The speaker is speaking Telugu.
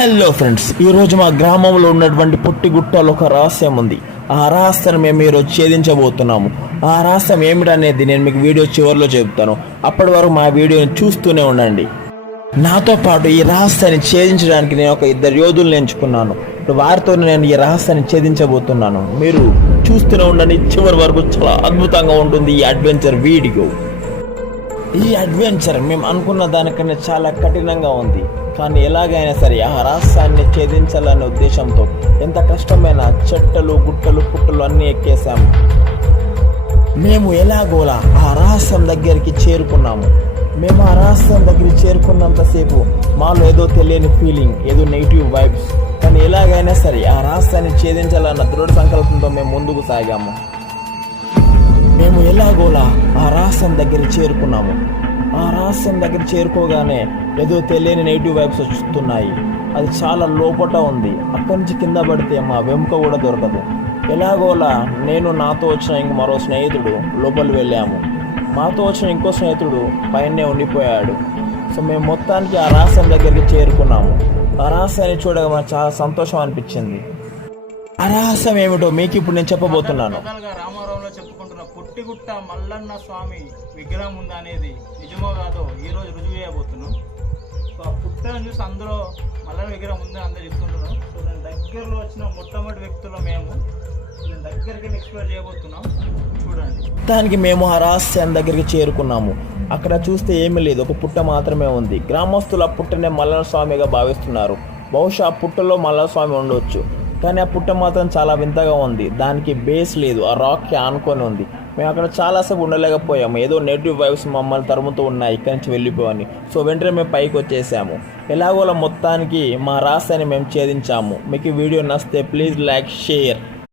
హలో ఫ్రెండ్స్, ఈరోజు మా గ్రామంలో ఉన్నటువంటి పుట్టిగుట్టలో ఒక రహస్యం ఉంది. ఆ రహస్యాన్ని మేము ఈరోజు ఛేదించబోతున్నాము. ఆ రహస్యం ఏమిటనేది నేను మీకు వీడియో చివరిలో చెబుతాను. అప్పటి వరకు మా వీడియోని చూస్తూనే ఉండండి. నాతో పాటు ఈ రహస్యాన్ని ఛేదించడానికి నేను ఒక ఇద్దరు యోధులను ఎంచుకున్నాను. ఇప్పుడు వారితో నేను ఈ రహస్యాన్ని ఛేదించబోతున్నాను. మీరు చూస్తూనే ఉండండి, చివరి వరకు చాలా అద్భుతంగా ఉంటుంది ఈ అడ్వెంచర్ వీడియో. ఈ అడ్వెంచర్ మేము అనుకున్న దానికన్నా చాలా కఠినంగా ఉంది. కానీ ఎలాగైనా సరే ఆ రహస్యాన్ని ఛేదించాలనే ఉద్దేశంతో ఎంత కష్టమైన చెట్టలు, గుట్టలు, పుట్టలు అన్నీ ఎక్కేసాము. మేము ఎలాగోలా ఆ రహస్యం దగ్గరికి చేరుకున్నాము. మేము ఆ రహస్యం దగ్గరికి చేరుకున్నంతసేపు మాలో ఏదో తెలియని ఫీలింగ్, ఏదో నెగిటివ్ వైబ్స్. కానీ ఎలాగైనా సరే ఆ రహస్యాన్ని ఛేదించాలన్న దృఢ సంకల్పంతో మేము ముందుకు సాగాము. మేము ఎలాగోలా ఆ రహస్యం దగ్గర చేరుకున్నాము. ఆ రహస్యం దగ్గర చేరుకోగానే ఏదో తెలియని నెగిటివ్ వైబ్స్ వస్తున్నాయి. అది చాలా లోపట ఉంది. అక్కడి నుంచి కింద పడితే మా వెముక కూడా దొరకదు. ఎలాగోలా నేను, నాతో వచ్చిన ఇంక మరో స్నేహితుడు లోపలికి వెళ్ళాము. మాతో వచ్చిన ఇంకో స్నేహితుడు పైనే ఉండిపోయాడు. సో మేము మొత్తానికి ఆ రహస్యం దగ్గరికి చేరుకున్నాము. ఆ రహస్యాన్ని చూడగా మాకు చాలా సంతోషం అనిపించింది. ఆ రహస్యం ఏమిటో మీకు ఇప్పుడు నేను చెప్పబోతున్నాను. రామారావులో చెప్పుకుంటున్న పుట్టిగుట్ట మల్లన్న స్వామి విగ్రహం ఉందా అనేది నిజమో కాదో ఈ రోజు రుజువు చేయబోతున్నాం. సో ఆ పుట్టను చూసి అందరూ మల్లన్న విగ్రహం ఉందని అందరూ చెప్తుంటున్నాం. సో దాని దగ్గరలో వచ్చిన మొట్టమొదటి వ్యక్తులు మేము. దాని దగ్గరికి ఎక్స్ప్లోర్ చేయబోతున్నాం, చూడండి. దానికి మేము ఆ రహస్యం దగ్గరికి చేరుకున్నాము. అక్కడ చూస్తే ఏమీ లేదు, ఒక పుట్ట మాత్రమే ఉంది. గ్రామస్తులు ఆ పుట్టనే మల్లన్న స్వామిగా భావిస్తున్నారు. బహుశా ఆ పుట్టలో మల్లన్న స్వామి ఉండవచ్చు. కానీ ఆ పుట్ట మాత్రం చాలా వింతగా ఉంది. దానికి బేస్ లేదు, ఆ రాక్కి ఆనుకొని ఉంది. మేము అక్కడ చాలాసేపు ఉండలేకపోయాము. ఏదో నెగిటివ్ వైబ్స్ మమ్మల్ని తరుముతూ ఉన్నాయి, ఇక్కడి నుంచి వెళ్ళిపోవని. సో వెంటనే మేము పైకి వచ్చేసాము. ఎలాగోలా మొత్తానికి మా రహస్యాన్ని మేము ఛేదించాము. మీకు ఈ వీడియో నచ్చితే ప్లీజ్ లైక్, షేర్.